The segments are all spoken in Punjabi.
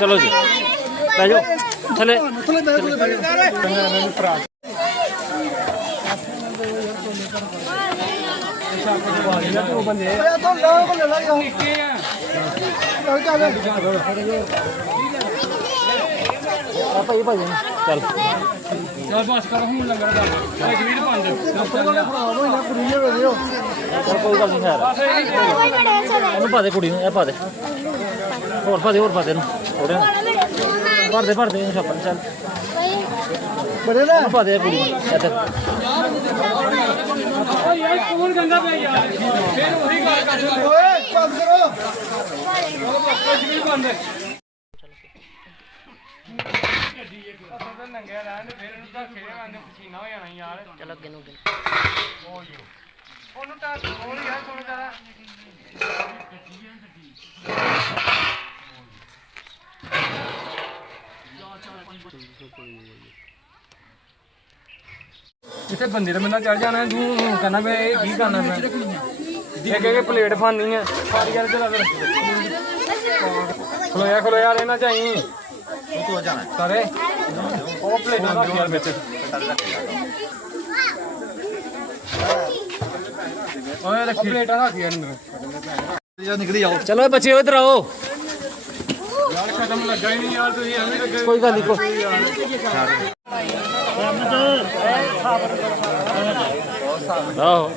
चलो जी बैठो थले चल बस कर हूं लंगर दा जमीर बंद चल कोई गल नहीं खैर ਉਹਨੂੰ ਪਾ ਦੇ ਕੁੜੀ ਨੂੰ ਇਹ ਪਾ ਦੇ ਹੋਰ ਪਾ ਦੇ ਥੋੜੇ ਭਰ ਦੇ ਇਹਨੂੰ ਛਾਪਣ ਚੱਲ ਬੜੇ ਨਾ ਪਾ ਦੇ ਕੁੜੀ ਨੂੰ ਇੱਧਰ ਓ ਯਾਰ ਕੌਣ ਗੰਦਾ ਪਿਆ ਯਾਰ ਫਿਰ ਉਹੀ ਗੱਲ ਕਰ ਓਏ ਬੰਦ ਕਰੋ ਜਮੀਰ ਬੰਦ ਨੰਗੇ ਰਹਿਣ ਫਿਰ ਇਹਨੂੰ ਤਾਂ ਖੇੜੇ ਵਾਂਦੇ ਪਸੀਨਾ ਹੋ ਜਾਣਾ ਯਾਰ ਚਲੋ ਅੱਗੇ ਨੂੰ ਉਹਨੂੰ ਤਾਂ ਹੋਰ ਯਾਰ ਥੋੜਾ ਜਿਆਦਾ ਜਿੱਥੇ ਬੰਦੇ ਦਾ ਬੰਦਾ ਚੜ ਜਾਣਾ ਤੂੰ ਕਹਿੰਦਾ ਮੈਂ ਇਹ ਕੀ ਕਰਨਾ ਮੈਂ ਇੱਕ ਪਲੇਟ ਫਾਨੀ ਹੈ ਸਾਰੀ ਯਾਰ ਚਲਾ ਫਿਰ ਖਲੋਇਆ ਰਹਿਣਾ ਚਾਹੀਂ ਤੂੰ ਜਾਣਾ ਸਾਰੇ ਉਹ ਪਲੇਟਾਂ ਰੱਖ ਯਾਰ ਵਿੱਚ ਓਏ ਰੱਖੀ ਪਲੇਟਾਂ ਰੱਖ ਯਾਰ ਅੰਦਰ ਜਾ ਨਿਕਲੀ ਜਾਓ ਚਲੋ ਬੱਚੇ ਇਧਰ ਆਓ ਯਾਰ ਖਤਮ ਲੱਗਾ ਹੀ ਨਹੀਂ ਯਾਰ ਤੁਸੀਂ ਐਵੇਂ ਲੱਗੇ ਕੋਈ ਗੱਲ ਨਹੀਂ ਆਹੋ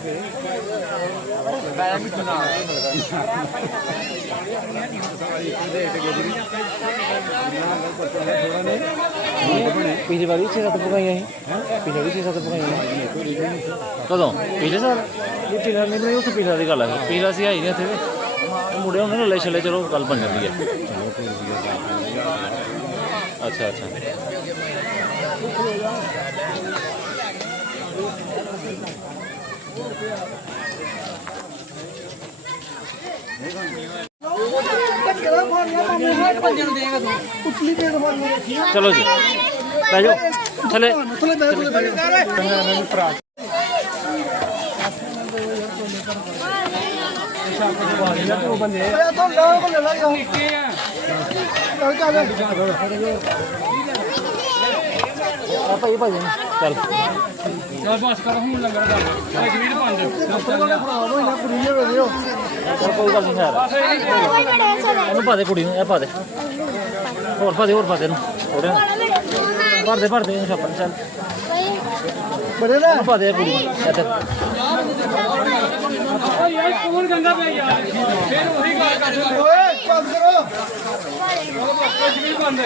ਪਿਛਲੀ ਵਾਰੀ 6-7 ਪਕਾਈਆਂ ਸੀ ਪਿਛਲੀ ਵਾਰੀ 6-7 ਪਕਾਈਆਂ ਕਦੋਂ ਪਿਛਲੇ ਸਾਲ ਇਹ ਪਿਛਲਾ ਮੈਨੂੰ ਉੱਥੇ ਪਿਛਲਾ ਦੀ ਗੱਲ ਹੈ ਪਿਛਲਾ ਸੀ ਆਈ ਨਹੀਂ ਇੱਥੇ ਮੁੰਡੇ ਉਹਨਾਂ ਨੇ ਲੈ ਛਲੇ ਚਲੋ ਗੱਲ ਬਣ ਜਾਂਦੀ ਹੈ ਅੱਛਾ चलो जी बैठो थले चल बस कर हूं लंगर दा जमीर बंद चल कोई गल नहीं खैर ਉਹਨੂੰ ਪਾ ਦੇ ਕੁੜੀ ਨੂੰ ਇਹ ਪਾ ਦੇ ਹੋਰ ਪਾ ਦੇ ਇਹਨੂੰ ਥੋੜੇ ਭਰ ਦੇ ਇਹਨੂੰ ਛਾਪਣ ਚੱਲ ਬੜੇ ਨਾ ਪਾ ਦੇ ਕੁੜੀ ਨੂੰ ਇੱਧਰ ਓ ਯਾਰ ਕੌਣ ਗੰਦਾ ਪਿਆ ਯਾਰ ਫਿਰ ਉਹੀ ਗੱਲ ਕਰ ਓਏ ਬੰਦ ਕਰੋ ਜਮੀਰ ਬੰਦ